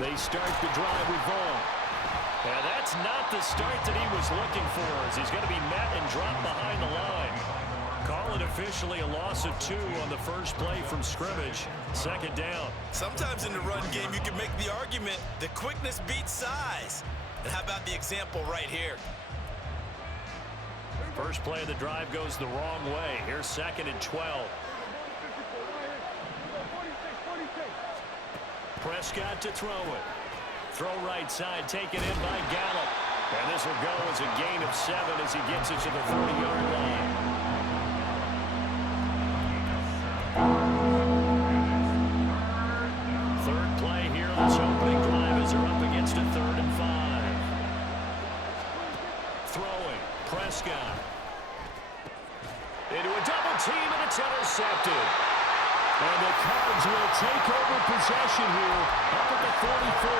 They start the drive with Vaughn. And that's not the start that he was looking for, as he's going to be met and dropped behind the line. Call it officially a loss of 2 on the first play from scrimmage. Second down. Sometimes in the run game, you can make the argument that quickness beats size. And how about the example right here? First play of the drive goes the wrong way. Here's 2nd and 12. Prescott to throw it. Throw right side, taken in by Gallup. And this will go as a gain of 7 as he gets it to the 30-yard line. Third play here on this opening drive as they're up against a 3rd and 5. Throwing, Prescott. Into a double team, and it's intercepted. And the Cards will take over possession here up at the 44.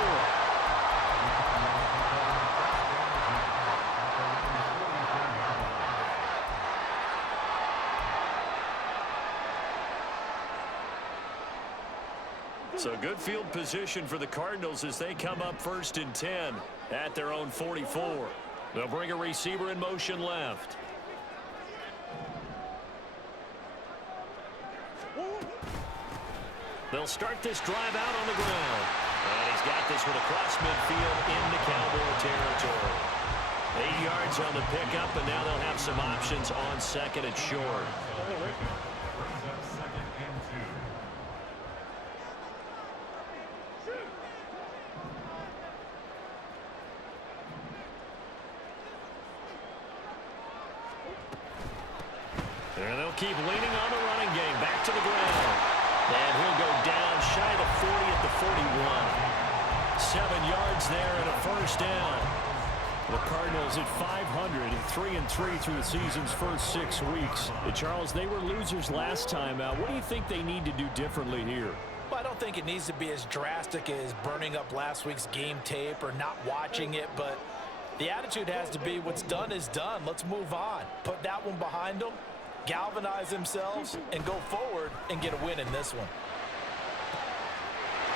So good field position for the Cardinals as they come up 1st and 10 at their own 44. They'll bring a receiver in motion left. They'll start this drive out on the ground. And he's got this one across midfield into Cowboy territory. 8 yards on the pickup, and now they'll have some options on 2nd and short. And they'll keep leaning on the running game. Back to the ground. And he'll go down shy of 40 at the 41. 7 yards there and a first down. The Cardinals at 500, 3-3 through the season's first 6 weeks. Charles, they were losers last time out. What do you think they need to do differently here? Well, I don't think it needs to be as drastic as burning up last week's game tape or not watching it, but the attitude has to be what's done is done. Let's move on. Put that one behind them, galvanize themselves, and go forward and get a win in this one.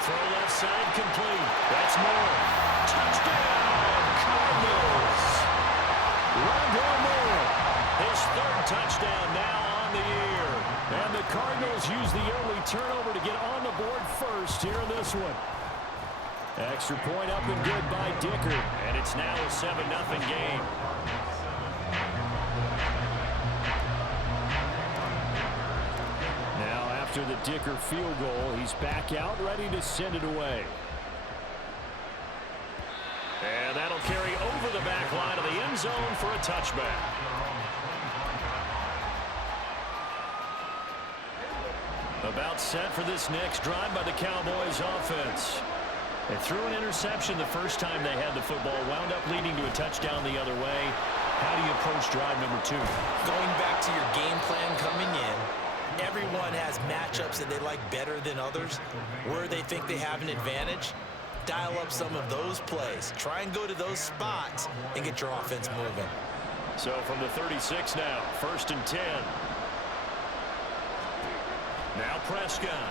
Throw left side complete. That's Moore. Touchdown, Cardinals. Rondale Moore, his 3rd touchdown now on the year. And the Cardinals use the early turnover to get on the board first here in this one. Extra point up and good by Dicker. And it's now a 7-0 game. After the Dicker field goal, he's back out, ready to send it away. And that'll carry over the back line of the end zone for a touchback. About set for this next drive by the Cowboys offense. They threw an interception the first time they had the football, wound up leading to a touchdown the other way. How do you approach drive number 2? Going back to your game plan coming in, everyone has matchups that they like better than others. Where they think they have an advantage, dial up some of those plays. Try and go to those spots and get your offense moving. So from the 36 now, 1st and 10. Now Prescott.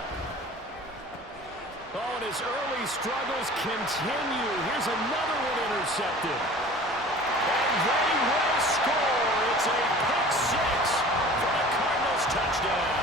Oh, and his early struggles continue. Here's another one intercepted. And they will score. It's a pick 6 for the Cardinals touchdown.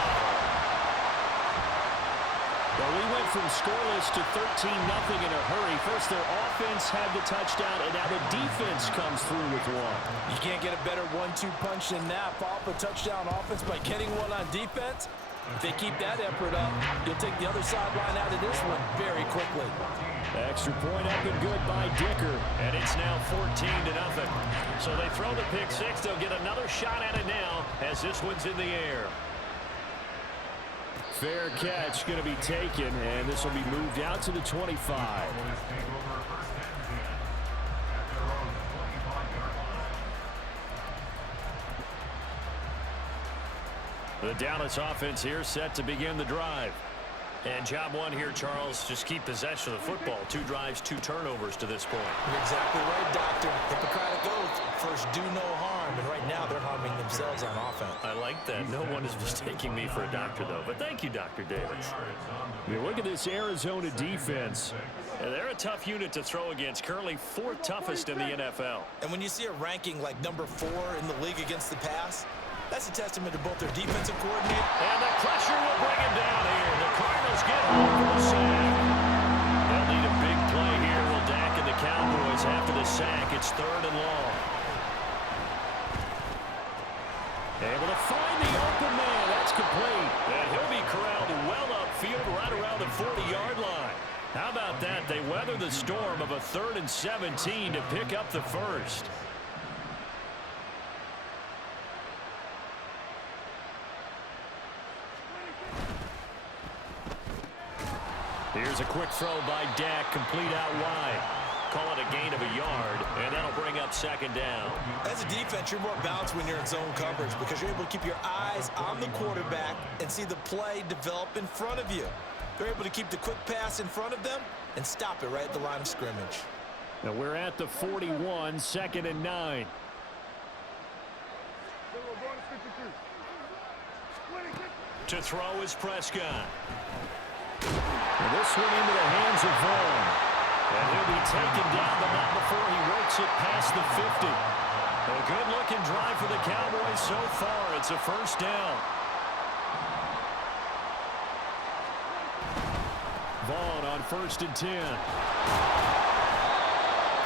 Well, we went from scoreless to 13-0 in a hurry. First, their offense had the touchdown, and now the defense comes through with one. You can't get a better 1-2 punch than that. Follow up a touchdown offense by getting one on defense. If they keep that effort up, you'll take the other sideline out of this one very quickly. Extra point up and good by Dicker, and it's now 14-0. So they throw the pick 6. They'll get another shot at it now as this one's in the air. Fair catch going to be taken, and this will be moved out to the 25. The Dallas offense here set to begin the drive. And job one here, Charles, just keep possession of the football. 2 drives, 2 turnovers to this point. You're exactly right, Doctor. Hippocratic oath, first do no harm. harm, and right now they're harming themselves on offense. I like that. No one is mistaking me for a doctor, though. But thank you, Dr. Davis. You look at this Arizona defense. They're a tough unit to throw against, currently 4th toughest in the NFL. And when you see a ranking like number 4 in the league against the pass, that's a testament to both their defensive coordinator. And the pressure will bring him down here. The Cardinals get home for the sack. They'll need a big play here. Will Dak and the Cowboys after the sack. It's 3rd and long. Able to find the open man. That's complete. And he'll be corralled well upfield right around the 40-yard line. How about that? They weather the storm of a 3rd and 17 to pick up the first. Here's a quick throw by Dak, complete out wide. Call it a gain of a yard, and that'll bring up 2nd down. As a defense, you're more balanced when you're in zone coverage because you're able to keep your eyes on the quarterback and see the play develop in front of you. They're able to keep the quick pass in front of them and stop it right at the line of scrimmage. Now we're at the 41, 2nd and 9. To throw is Prescott. And this one into the hands of Vaughn. And he'll be taken down, but not before he works it past the 50. A good-looking drive for the Cowboys so far. It's a 1st down. Vaughn on 1st and 10.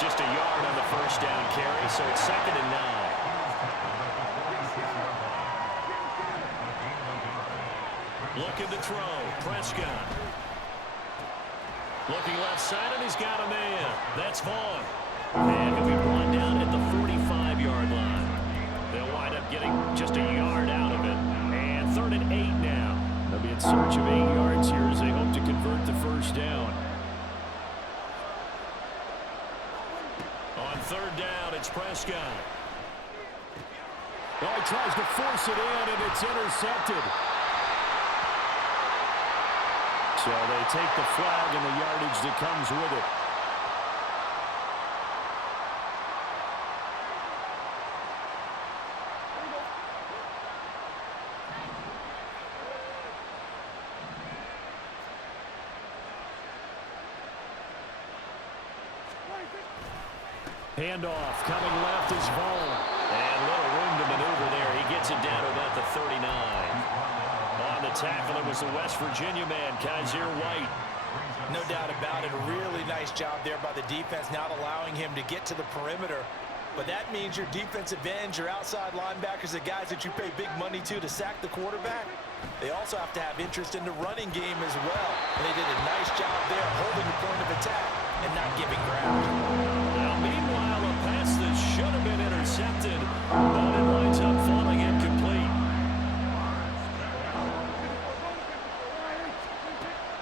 Just a yard on the 1st down carry, so it's 2nd and 9. Looking to throw. Prescott. Looking left side, and he's got a man. That's Vaughn. And he'll be brought down at the 45-yard line. They'll wind up getting just a yard out of it. And 3rd and 8 now. They'll be in search of 8 yards here as they hope to convert the 1st down. On 3rd down, it's Prescott. Oh, he tries to force it in, and it's intercepted. So they take the flag and the yardage that comes with it. Handoff coming left is Vaughn. And little room to maneuver there. He gets it down to about the 39. On the tackle, it was the West Virginia man, Kaiser White. No doubt about it. A really nice job there by the defense, not allowing him to get to the perimeter. But that means your defensive ends, your outside linebackers, the guys that you pay big money to sack the quarterback, they also have to have interest in the running game as well. And they did a nice job there holding the point of attack and not giving ground. Now, meanwhile, a pass that should have been intercepted, but it winds up falling incomplete.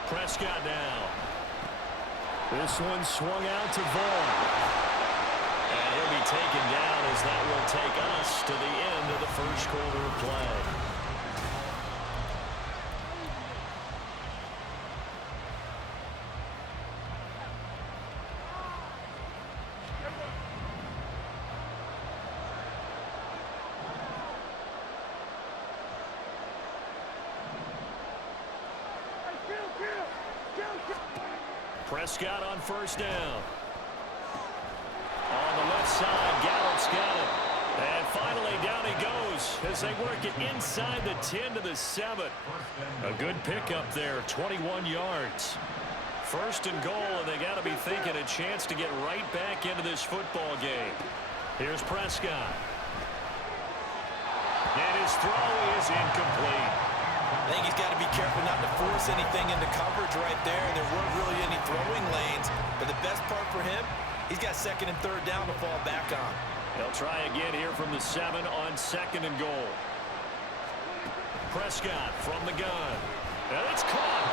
Prescott now. This one swung out to Vaughn. And he'll be taken down as that will take us to the end of the 1st quarter of play. Prescott on 1st down. On the left side, Gallup's got it. And finally, down he goes as they work it inside the 10 to the 7. A good pickup there, 21 yards. 1st and goal, and they got to be thinking a chance to get right back into this football game. Here's Prescott. And his throw is incomplete. I think he's got to be careful not to force anything into coverage right there. There weren't really any throwing lanes. But the best part for him, he's got 2nd and 3rd down to fall back on. They'll try again here from the 7 on 2nd and goal. Prescott from the gun. And it's caught.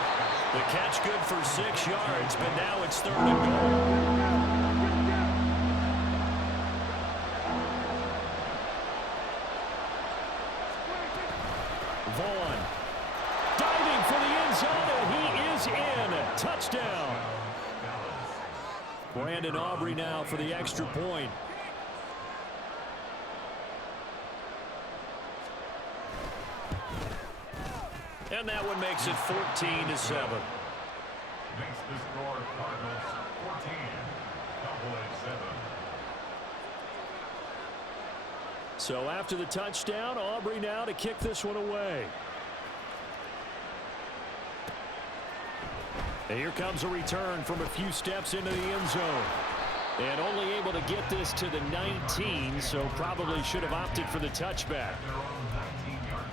The catch good for 6 yards, but now it's 3rd and goal. Vaughn diving for the end zone, and he is in. Touchdown. Brandon Aubrey now for the extra point. And that one makes it 14-7. Makes the score Cardinals 14, Cowboys 7. So after the touchdown, Aubrey now to kick this one away. And here comes a return from a few steps into the end zone. And only able to get this to the 19, so probably should have opted for the touchback. Their own 19-yard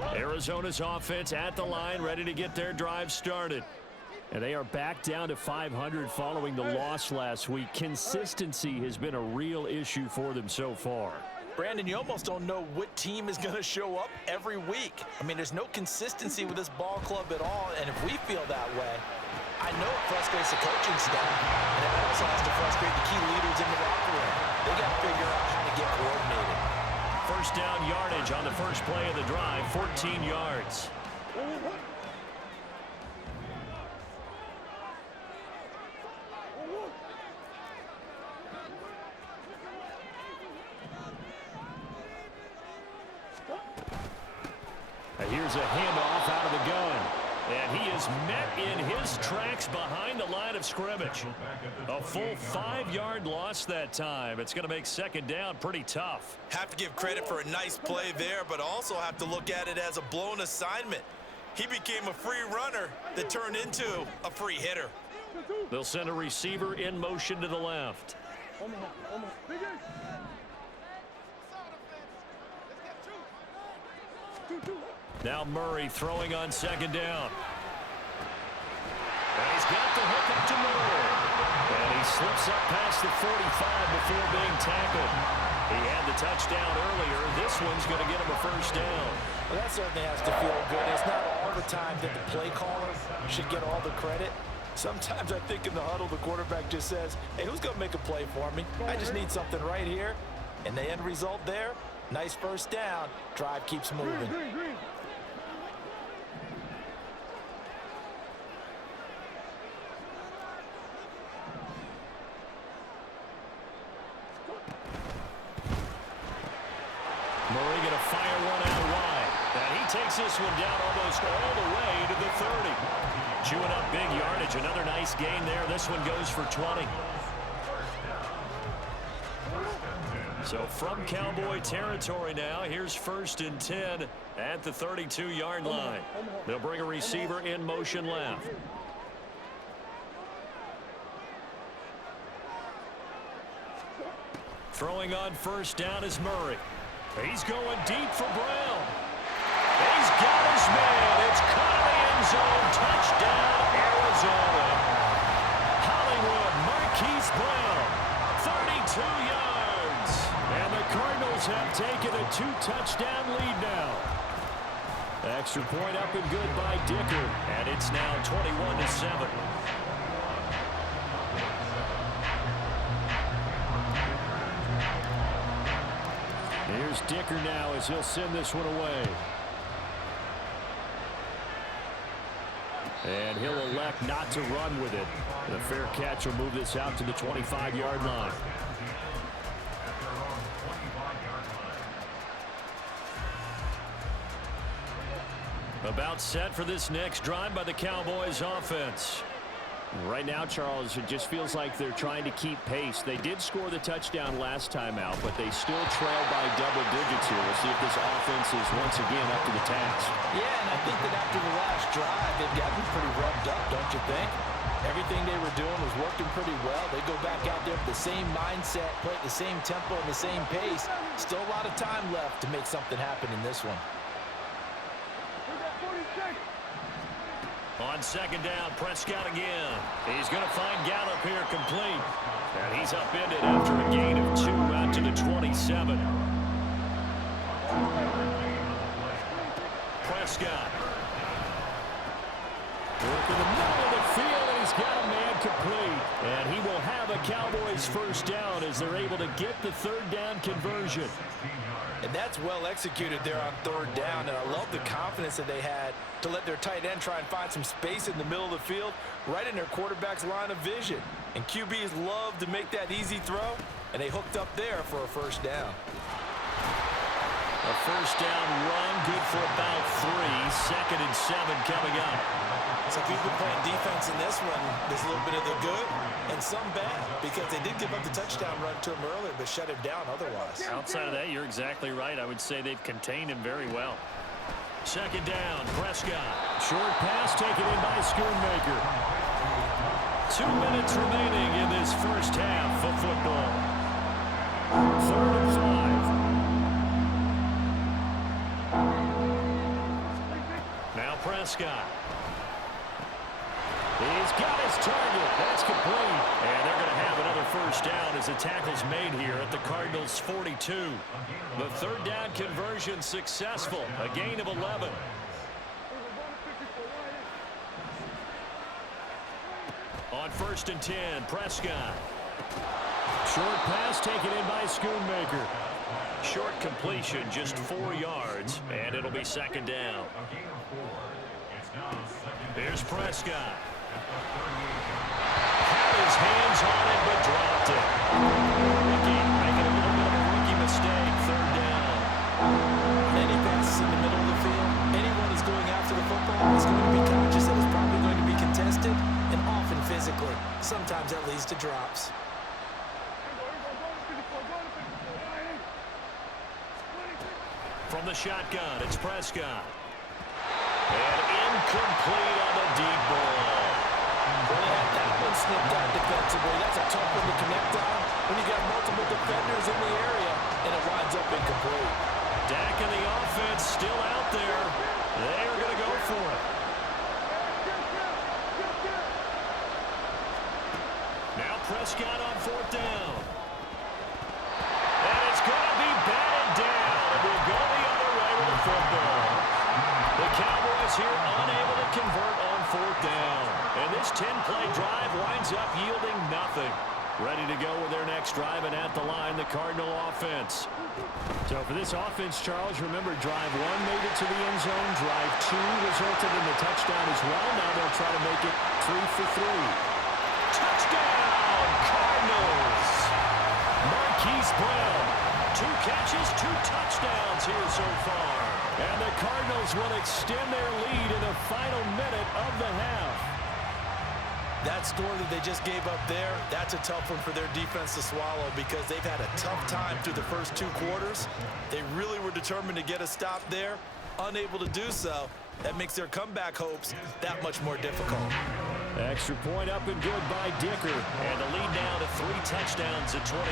line. Arizona's offense at the line, ready to get their drive started. And they are back down to 500 following the loss last week. Consistency has been a real issue for them so far. Brandon, you almost don't know what team is going to show up every week. I mean, there's no consistency with this ball club at all, and if we feel that way, I know it frustrates the coaching staff, and it also has to frustrate the key leaders in the locker room. They got to figure out how to get coordinated. First down yardage on the first play of the drive, 14 yards. Here's a handoff out of the gun. And he is met in his tracks behind the line of scrimmage. A full 5-yard loss that time. It's going to make second down pretty tough. Have to give credit for a nice play there, but also have to look at it as a blown assignment. He became a free runner that turned into a free hitter. They'll send a receiver in motion to the left. Now Murray throwing on second down. And he's got the hook up to Murray. And he slips up past the 45 before being tackled. He had the touchdown earlier. This one's going to get him a first down. Well, that certainly has to feel good. It's not all the time that the play caller should get all the credit. Sometimes I think in the huddle, the quarterback just says, hey, who's going to make a play for me? I just need something right here. And the end result there, nice first down. Drive keeps moving. Murray going to fire one out wide. And he takes this one down almost all the way to the 30. Chewing up big yardage. Another nice gain there. This one goes for 20. So from Cowboy territory now, here's 1st and 10 at the 32-yard line. They'll bring a receiver in motion left. Throwing on first down is Murray. He's going deep for Brown. He's got his man. It's caught in the end zone. Touchdown, Arizona. Hollywood Marquise Brown, 32 yards. And the Cardinals have taken a 2-touchdown lead now. Extra point up and good by Dicker. And it's now 21-7. Here's Dicker now as he'll send this one away. And he'll elect not to run with it. The fair catch will move this out to the 25-yard line. About set for this next drive by the Cowboys offense. Right now, Charles, it just feels like they're trying to keep pace. They did score the touchdown last time out, but they still trail by double digits here. We'll see if this offense is once again up to the task. Yeah, and I think that after the last drive, they've gotten pretty revved up, don't you think? Everything they were doing was working pretty well. They go back out there with the same mindset, play at the same tempo and the same pace. Still a lot of time left to make something happen in this one. On second down, Prescott again. He's going to find Gallup here complete. And he's upended after a gain of 2 out to the 27. Prescott. Work in the middle of the field, and He's got a man complete, and he will have a Cowboys first down as they're able to get the third down conversion. And that's well executed there on third down, and I love the confidence that they had to let their tight end try and find some space in the middle of the field, right in their quarterback's line of vision. And QBs love to make that easy throw, and they hooked up there for a first down. A first down run, good for about 3. 2nd and 7 coming up. So if you've been playing defense in this one, there's a little bit of the good and some bad, because they did give up the touchdown run to him earlier, but shut him down otherwise. Outside of that, you're exactly right. I would say they've contained him very well. 2nd down, Prescott. Short pass taken in by Schoonmaker. 2 minutes remaining in this first half of football. 3rd and 5. Now Prescott. He's got his target. That's complete. And they're going to have another first down as the tackle's made here at the Cardinals' 42. The third down conversion successful. A gain of 11. On 1st and 10, Prescott. Short pass taken in by Schoonmaker. Short completion, just 4 yards, and it'll be 2nd down. Here's Prescott. Had his hands on it, but dropped it. Rookie making a little bit of a rookie mistake. 3rd down. Any passes in the middle of the field, anyone who's going after the football is going to be conscious that it's probably going to be contested, and often physically. Sometimes that leads to drops. From the shotgun, it's Prescott. And incomplete on the deep ball. Well, they had that one snipped out defensively. That's a tough one to connect on when you got multiple defenders in the area, and it winds up incomplete. Dak and the offense still out there. They are going to go for it. Now Prescott on 4th down. And it's going to be batted down. It will go the other way with the football. The Cowboys here unable to convert on 4th down. And this 10-play drive winds up yielding nothing. Ready to go with their next drive, and at the line, the Cardinal offense. So for this offense, Charles, remember drive 1 made it to the end zone. Drive 2 resulted in the touchdown as well. Now they'll try to make it 3 for 3. Touchdown, Cardinals! Marquise Brown. 2 catches, 2 touchdowns here so far. And the Cardinals will extend their lead in the final minute of the half. That score that they just gave up there, that's a tough one for their defense to swallow, because they've had a tough time through the first 2 quarters. They really were determined to get a stop there, unable to do so. That makes their comeback hopes that much more difficult. Extra point up and good by Dicker. And the lead now to 3 touchdowns at 21.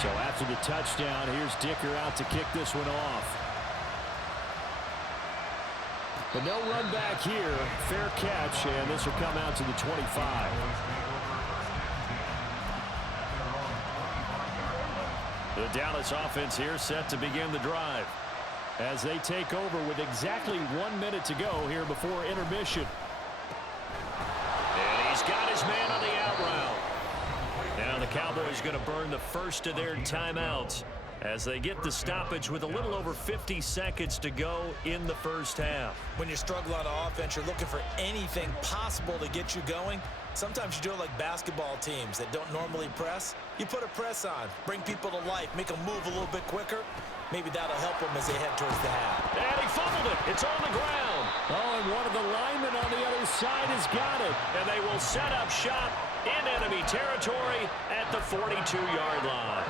So after the touchdown, here's Dicker out to kick this one off. But no run back here. Fair catch, and this will come out to the 25. The Dallas offense here set to begin the drive as they take over with exactly 1 minute to go here before intermission. And he's got his man on the out route. Now the Cowboys going to burn the first of their timeouts as they get the stoppage with a little over 50 seconds to go in the first half. When you struggle on offense, you're looking for anything possible to get you going. Sometimes you do it like basketball teams that don't normally press. You put a press on, bring people to life, make them move a little bit quicker. Maybe that'll help them as they head towards the half. And he fumbled it. It's on the ground. Oh, and one of the linemen on the other side has got it. And they will set up shop in enemy territory at the 42-yard line.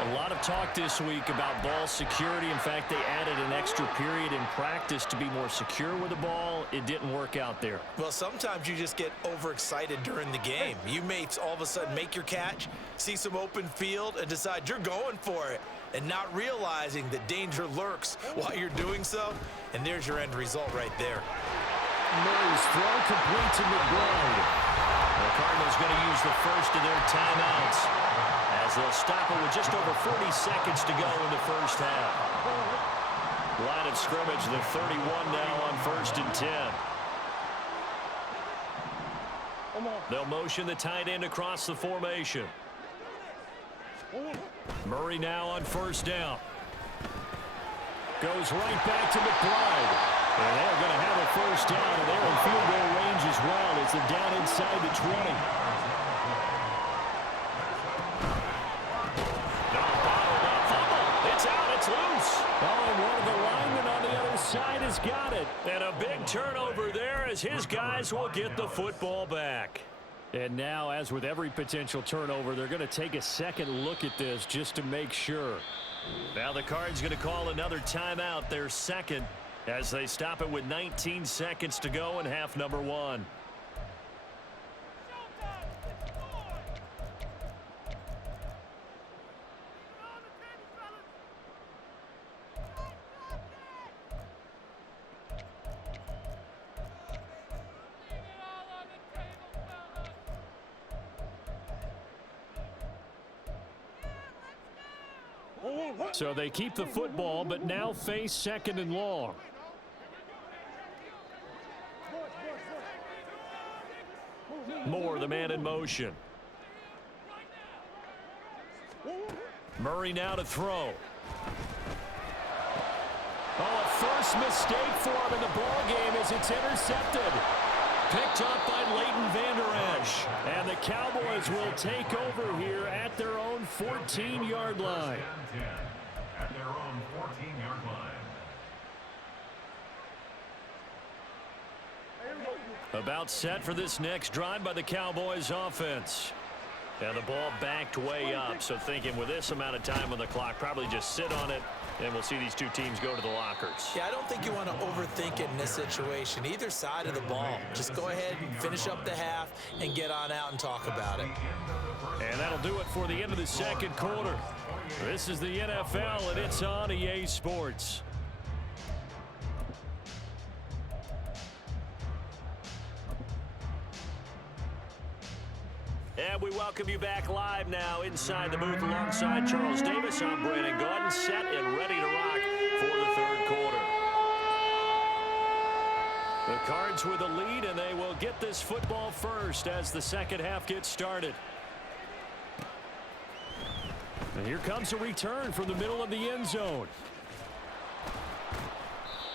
A lot of talk this week about ball security. In fact, they added an extra period in practice to be more secure with the ball. It didn't work out there. Well, sometimes you just get overexcited during the game. You may all of a sudden make your catch, see some open field, and decide you're going for it, and not realizing that danger lurks while you're doing so. And there's your end result right there. Murray's throw complete to McBride. The Cardinals going to use the first of their timeouts as as they'll stop it with just over 40 seconds to go in the first half. Line of scrimmage, the 31 now on 1st and 10. They'll motion the tight end across the formation. Murray now on 1st down. Goes right back to McBride. And they're going to have a 1st down, and they're in field goal range as well as they're down inside the 20. No, bottled up. Fumble. It's out. It's loose. Oh, and one of the linemen on the other side has got it. And a big turnover there as his guys will get the football back. And now, as with every potential turnover, they're going to take a second look at this just to make sure. Now the Cards going to call another timeout, their second, as they stop it with 19 seconds to go in half number 1. So they keep the football, but now face 2nd and long. Moore, the man in motion. Murray now to throw. Oh, a first mistake for him in the ball game as it's intercepted. Picked up by Leighton Vander Esch. And the Cowboys will take over here at their own 14-yard line. At their own 14-yard line. About set for this next drive by the Cowboys offense. And the ball backed way up, so thinking with this amount of time on the clock, probably just sit on it, and we'll see these two teams go to the lockers. Yeah, I don't think you want to overthink it in this situation. Either side of the ball. Just go ahead and finish up the half and get on out and talk about it. And that'll do it for the end of the second quarter. This is the NFL, and it's on EA Sports. And we welcome you back live now inside the booth alongside Charles Davis. I'm Brandon Gaudin, set and ready to rock for the third quarter. The Cards with the lead, and they will get this football first as the second half gets started. And here comes a return from the middle of the end zone.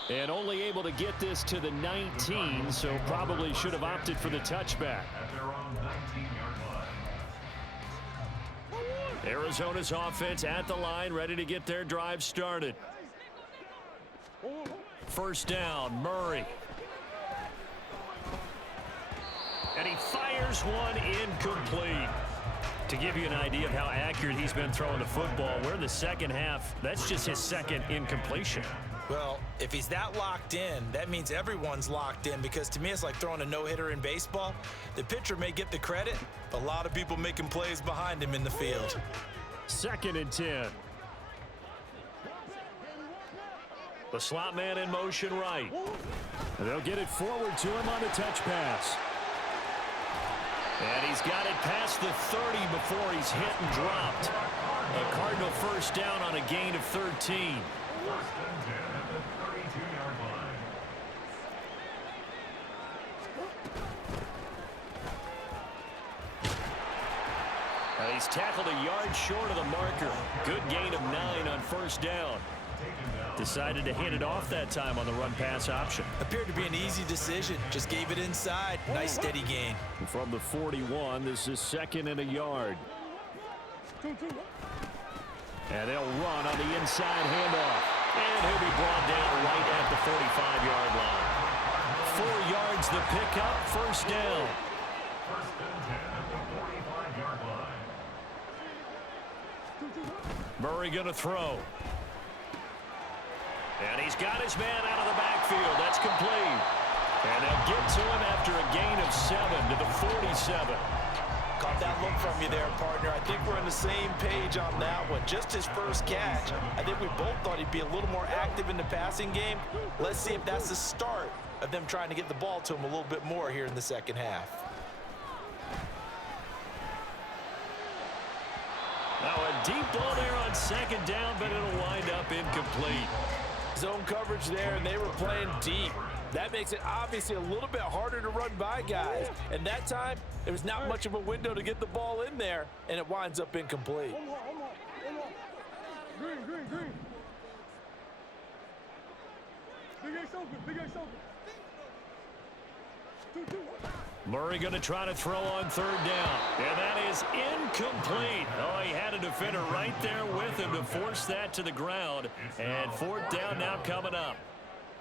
And only able to get this to the 19, so probably should have opted for the touchback. At their own 19-yard line. Arizona's offense at the line, ready to get their drive started. 1st down, Murray. And he fires one incomplete. To give you an idea of how accurate he's been throwing the football, we're in the second half. That's just his second incompletion. Well, if he's that locked in, that means everyone's locked in, because to me it's like throwing a no-hitter in baseball. The pitcher may get the credit, but a lot of people making plays behind him in the field. 2nd and 10. The slot man in motion right. And they'll get it forward to him on the touch pass. And he's got it past the 30 before he's hit and dropped. A Cardinal 1st down on a gain of 13. 1st and 10 at the 32-yard line. And he's tackled a yard short of the marker. Good gain of 9 on 1st down. Decided to hand it off that time on the run-pass option. Appeared to be an easy decision. Just gave it inside. Nice steady gain. From the 41, this is 2nd and a yard. And they'll run on the inside handoff. And he'll be brought down right at the 45-yard line. 4 yards the pickup, 1st down. 1st and 10 at the 45-yard line. Murray going to throw. And he's got his man out of the backfield. That's complete. And they'll get to him after a gain of 7 to the 47. Caught that look from you there, partner. I think we're on the same page on that one. Just his first catch. I think we both thought he'd be a little more active in the passing game. Let's see if that's the start of them trying to get the ball to him a little bit more here in the second half. Now a deep ball there on second down, but it'll wind up incomplete. Zone coverage there, and they were playing deep. That makes it obviously a little bit harder to run by guys. And that time, there was not much of a window to get the ball in there, and it winds up incomplete. Green. Big X open. 2-2. Murray going to try to throw on third down. And that is incomplete. Oh, he had a defender right there with him to force that to the ground. And fourth down now coming up.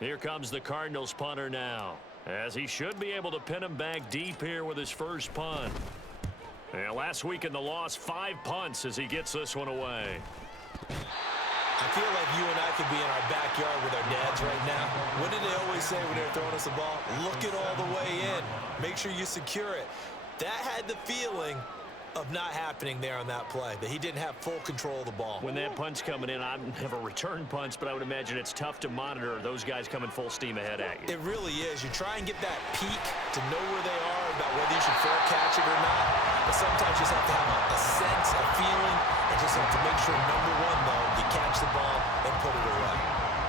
Here comes the Cardinals punter now, as he should be able to pin him back deep here with his first punt. And last week in the loss, 5 punts as he gets this one away. I feel like you and I could be in our backyard with our dads right now. What did they always say when they were throwing us the ball? Look it all the way in. Make sure you secure it. That had the feeling of not happening there on that play, that he didn't have full control of the ball. When that punt's coming in, I've never returned punts, but I would imagine it's tough to monitor those guys coming full steam ahead at you. It really is. You try and get that peek to know where they are, about whether you should fair catch it or not. But sometimes you just have to have a sense, a feeling, and just have to make sure, number one, though, you catch the ball and put it away.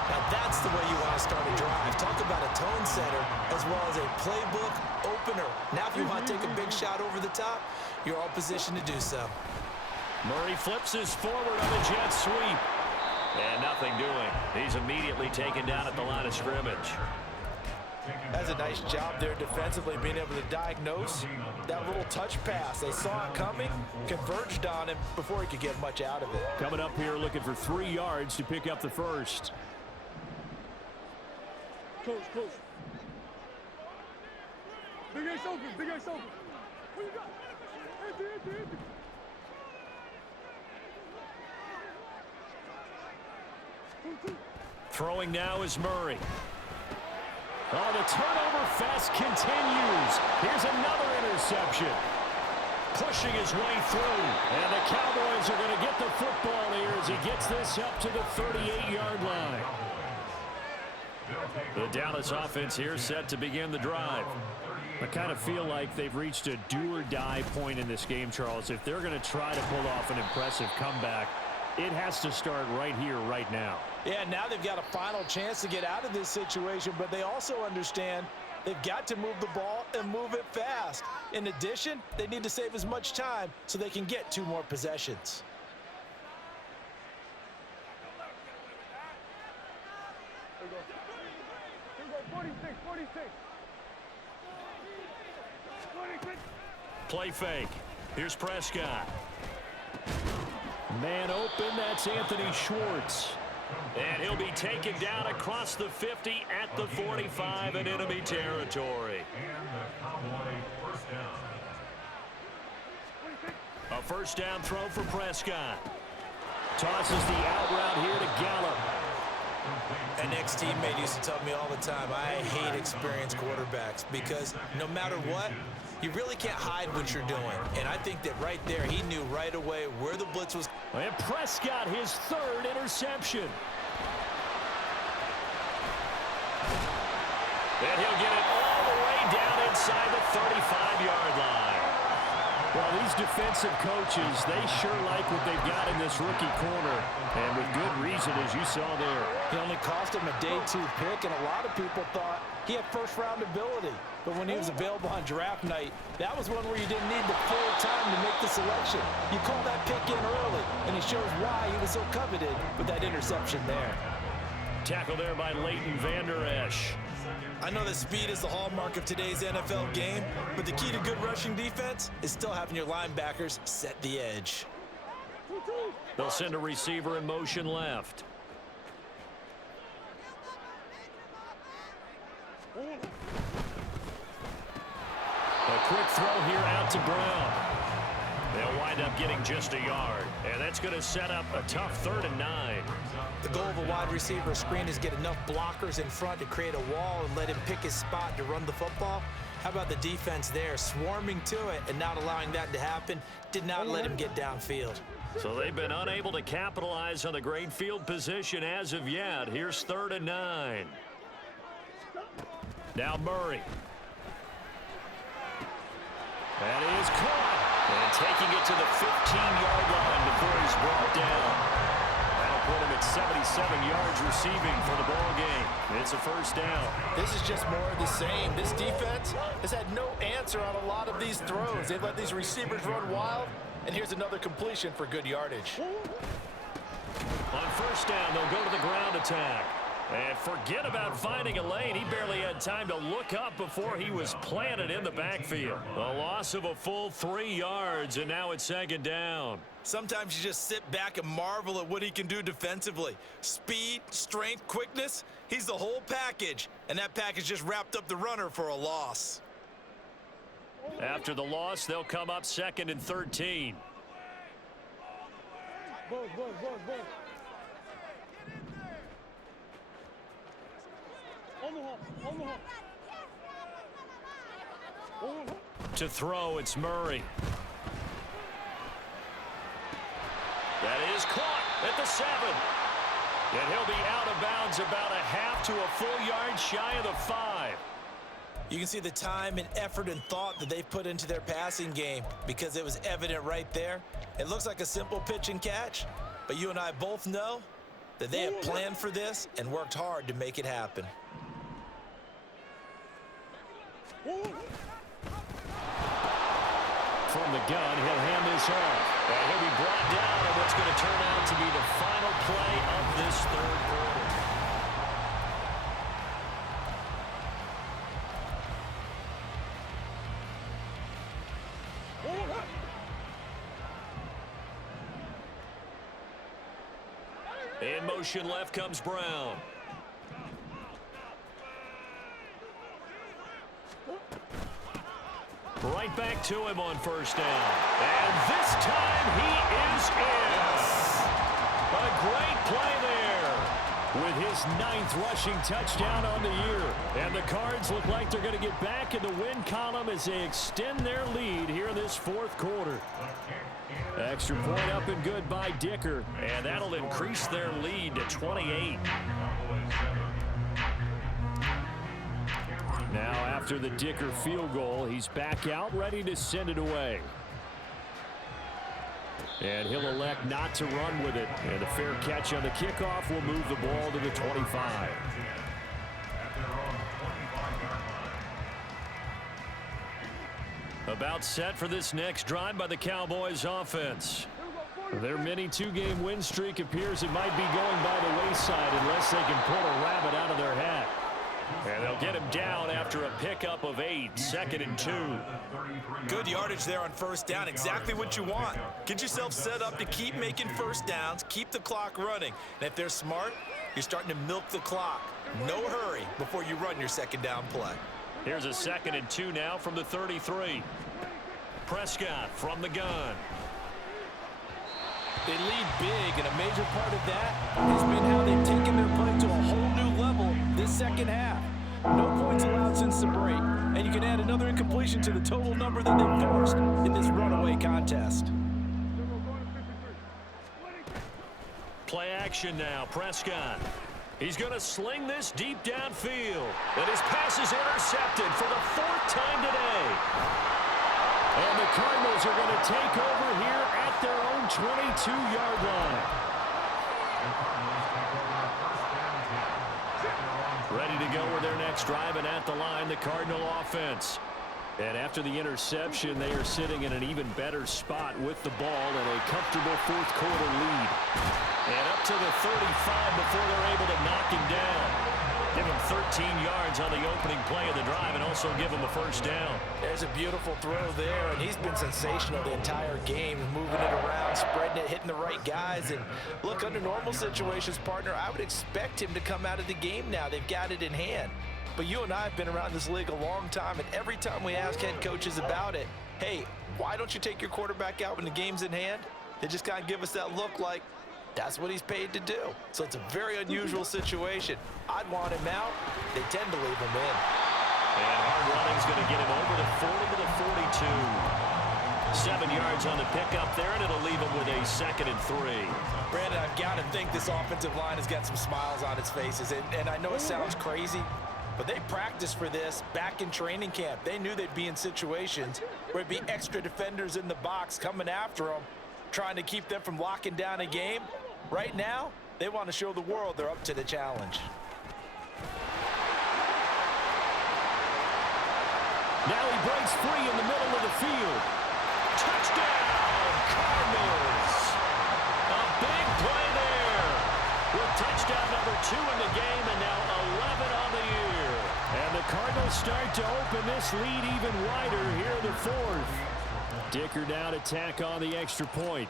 Now, that's the way you want to start a drive. Talk about a tone setter as well as a playbook opener. Now, if you want to take a big shot over the top, you're all positioned to do so. Murray flips his forward on the jet sweep. And nothing doing. He's immediately taken down at the line of scrimmage. That's a nice job there defensively, being able to diagnose that little touch pass. They saw it coming, converged on him before he could get much out of it. Coming up here looking for 3 yards to pick up the first. Close. Big X open. What you got? Empty. Throwing now is Murray. Oh, the turnover fest continues. Here's another interception. Pushing his way through. And the Cowboys are going to get the football here as he gets this up to the 38-yard line. The Dallas offense here set to begin the drive. I kind of feel like they've reached a do-or-die point in this game, Charles. If they're going to try to pull off an impressive comeback, it has to start right here, right now. Yeah, now they've got a final chance to get out of this situation, but they also understand they've got to move the ball and move it fast. In addition, they need to save as much time so they can get 2 more possessions. Here we go. 46. Play fake. Here's Prescott. Man open, that's Anthony Schwartz. And he'll be taken down across the 50 at the 45 in enemy territory. A first down throw for Prescott. Tosses the out route here to Gallup. An ex-teammate used to tell me all the time, I hate experienced quarterbacks because no matter what, you really can't hide what you're doing. And I think that right there, he knew right away where the blitz was. And Prescott, his 3rd interception. And he'll get it all the way down inside the 35-yard line. Well, these defensive coaches, they sure like what they've got in this rookie corner. And with good reason, as you saw there. He only cost him a day 2 pick, and a lot of people thought he had first-round ability. But when he was available on draft night, that was one where you didn't need the full time to make the selection. You call that pick in early, and it shows why he was so coveted with that interception there. Tackle there by Leighton Vander Esch. I know that speed is the hallmark of today's NFL game, but the key to good rushing defense is still having your linebackers set the edge. They'll send a receiver in motion left. A quick throw here out to Brown. They'll wind up getting just a yard, and that's going to set up a tough 3rd and 9. The goal of a wide receiver screen is get enough blockers in front to create a wall and let him pick his spot to run the football. How about the defense there, swarming to it and not allowing that to happen? Did not let him get downfield. So they've been unable to capitalize on the great field position as of yet. Here's 3rd and 9. Now Murray. That is caught. And taking it to the 15-yard line before he's is brought down. That'll put him at 77 yards receiving for the ball game. It's a first down. This is just more of the same. This defense has had no answer on a lot of these throws. They've let these receivers run wild, and here's another completion for good yardage. On first down, they'll go to the ground attack. And forget about finding a lane. He barely had time to look up before he was planted in the backfield. A loss of a full 3 yards, and now it's second down. Sometimes you just sit back and marvel at what he can do defensively. Speed, strength, quickness, he's the whole package. And that package just wrapped up the runner for a loss. After the loss, they'll come up 2nd and 13. Buzz. On the hop. To throw, it's Murray. That is caught at the 7. And he'll be out of bounds about a half to a full yard shy of the 5. You can see the time and effort and thought that they've put into their passing game because it was evident right there. It looks like a simple pitch and catch, but you and I both know that they have planned for this and worked hard to make it happen. From the gun, he'll hand this off. And he'll be brought down in what's going to turn out to be the final play of this third quarter. In motion left comes Brown. Right back to him on first down. And this time he is in. A great play there with his 9th rushing touchdown on the year. And the Cards look like they're going to get back in the win column as they extend their lead here in this fourth quarter. Extra point up and good by Dicker. And that'll increase their lead to 28. Now after the Dicker field goal, he's back out ready to send it away. And he'll elect not to run with it. And the fair catch on the kickoff will move the ball to the 25. About set for this next drive by the Cowboys offense. Their mini 2-game win streak appears it might be going by the wayside unless they can pull a rabbit out of their hat. And they'll get him down after a pickup of 8, 2nd and 2. Good yardage there on first down, exactly what you want. Get yourself set up to keep making first downs, keep the clock running. And if they're smart, you're starting to milk the clock. No hurry before you run your second down play. Here's a 2nd and 2 now from the 33. Prescott from the gun. They lead big, and a major part of that has been how they've taken their play to a whole new level this second half. No points allowed since the break, and you can add another incompletion to the total number that they've forced in this runaway contest. Play action now, Prescott. He's going to sling this deep downfield. And his pass is intercepted for the 4th time today. And the Cardinals are going to take over here at their own 22-yard line. Ready to go with their next drive, and at the line, the Cardinal offense. And after the interception, they are sitting in an even better spot with the ball and a comfortable fourth quarter lead. And up to the 35 before they're able to knock him down. Give him 13 yards on the opening play of the drive and also give him a first down. There's a beautiful throw there, and he's been sensational the entire game, moving it around, spreading it, hitting the right guys. And look, under normal situations, partner, I would expect him to come out of the game now. They've got it in hand. But you and I have been around this league a long time, and every time we ask head coaches about it, hey, why don't you take your quarterback out when the game's in hand? They just kind of give us that look like, that's what he's paid to do. So it's a very unusual situation. I'd want him out. They tend to leave him in. And hard running's going to get him over the 40 to the 42. 7 yards on the pickup there, and it'll leave him with a 2nd and 3. Brandon, I've got to think this offensive line has got some smiles on its faces. And I know it sounds crazy, but they practiced for this back in training camp. They knew they'd be in situations where it'd be extra defenders in the box coming after them. trying to keep them from locking down a game. Right now, they want to show the world they're up to the challenge. Now he breaks free in the middle of the field. Touchdown, Cardinals! A big play there. With touchdown number 2 in the game and now 11 on the year. And the Cardinals start to open this lead even wider here in the 4th. Dicker now to tack on the extra point.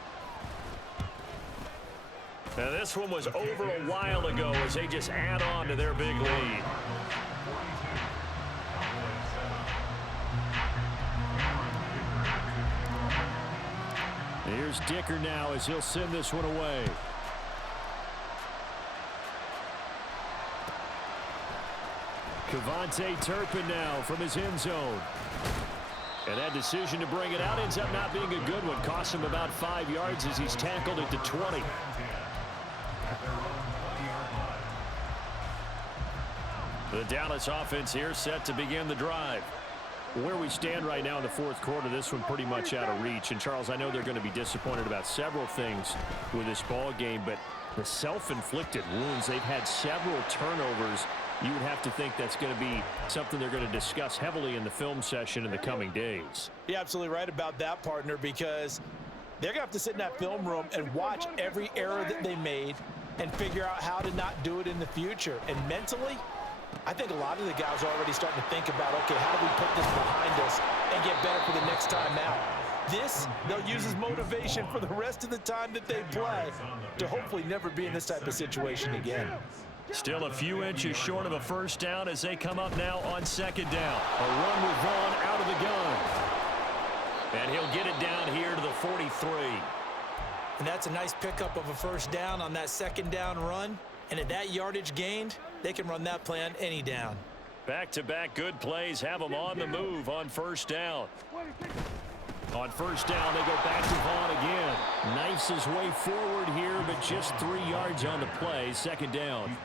Now this one was over a while ago as they just add on to their big lead. Here's Dicker now as he'll send this one away. Cavante Turpin now from his end zone. And that decision to bring it out ends up not being a good one. Costs him about 5 yards as he's tackled at the 20. The Dallas offense here set to begin the drive. Where we stand right now in the 4th quarter, this one pretty much out of reach. And, Charles, I know they're going to be disappointed about several things with this ball game, but the self-inflicted wounds, they've had several turnovers. You would have to think that's going to be something they're going to discuss heavily in the film session in the coming days. You're absolutely right about that, partner, because they're going to have to sit in that film room and watch every error that they made and figure out how to not do it in the future. And mentally, I think a lot of the guys are already starting to think about, okay, how do we put this behind us and get better for the next time out? This, they'll use as motivation for the rest of the time that they play to hopefully never be in this type of situation again. Still a few inches short of a first down as they come up now on 2nd down. A run with Vaughn out of the gun. And he'll get it down here to the 43. And that's a nice pickup of a first down on that 2nd down run. And at that yardage gained, they can run that play on any down. Back-to-back good plays have them on the move on first down. On first down, they go back to Vaughn again. Knifes his way forward here, but just 3 yards on the play. 2nd down.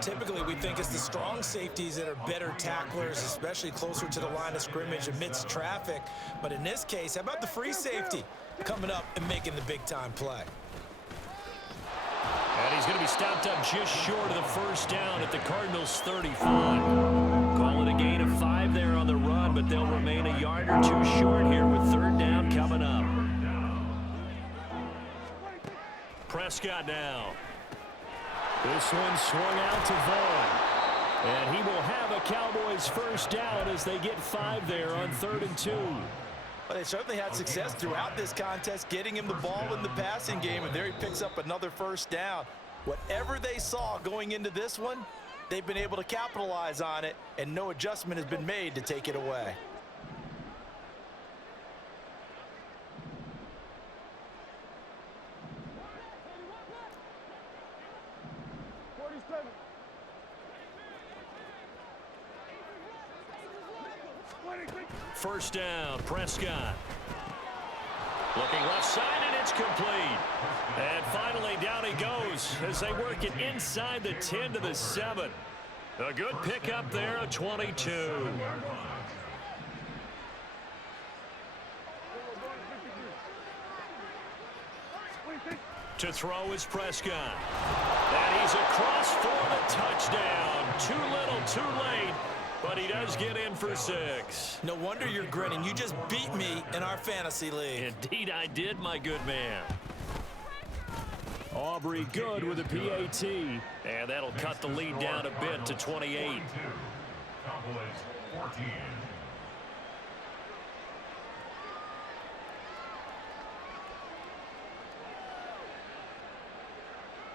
Typically, we think it's the strong safeties that are better tacklers, especially closer to the line of scrimmage amidst traffic. But in this case, how about the free safety coming up and making the big-time play? And he's going to be stopped up just short of the first down at the Cardinals' 35. Call it a gain of 5 there on the run, but they'll remain a yard or 2 short here with 3rd down coming up. Prescott now. This one swung out to Vaughn. And he will have a Cowboys first down as they get 5 there on 3rd and 2. Well, they certainly had success throughout this contest, getting him the ball in the passing game, and there he picks up another first down. Whatever they saw going into this one, they've been able to capitalize on it, and no adjustment has been made to take it away. First down, Prescott. Looking left side, and it's complete. And finally, down he goes as they work it inside the 10 to the 7. A good pickup there, a 22. To throw is Prescott. And he's across for the touchdown. Too little, too late. But he does get in for 6. No wonder you're grinning. You just beat me in our fantasy league. Indeed I did, my good man. Aubrey good with a PAT. And that'll cut the lead down a bit to 28. Cowboys 14.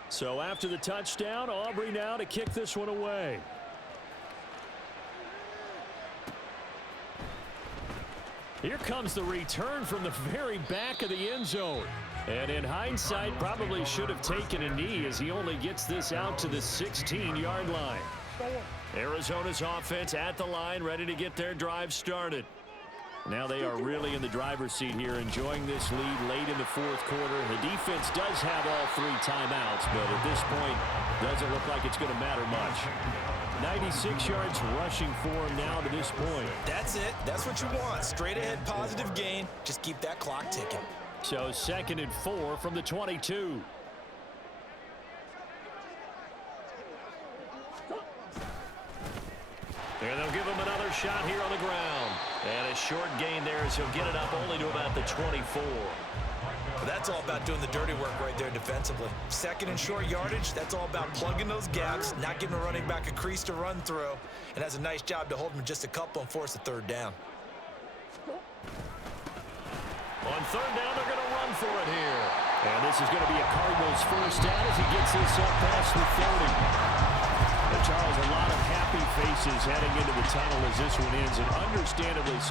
So after the touchdown, Aubrey now to kick this one away. Here comes the return from the very back of the end zone. And in hindsight, probably should have taken a knee as he only gets this out to the 16-yard line. Arizona's offense at the line, ready to get their drive started. Now they are really in the driver's seat here, enjoying this lead late in the 4th quarter. The defense does have all 3 timeouts, but at this point, doesn't look like it's going to matter much. 96 yards rushing for him now to this point. That's it. That's what you want. Straight ahead positive gain. Just keep that clock ticking. So 2nd and 4 from the 22. And they'll give him another shot here on the ground. And a short gain there as he'll get it up only to about the 24. Well, that's all about doing the dirty work right there defensively. 2nd and short yardage, that's all about plugging those gaps, not giving a running back a crease to run through, and has a nice job to hold him just a couple and force a 3rd down. On 3rd down, they're going to run for it here. And this is going to be a Cardinals 1st down as he gets this up past the 30. And Charles, a lot of happy faces heading into the tunnel as this one ends, and understandably so.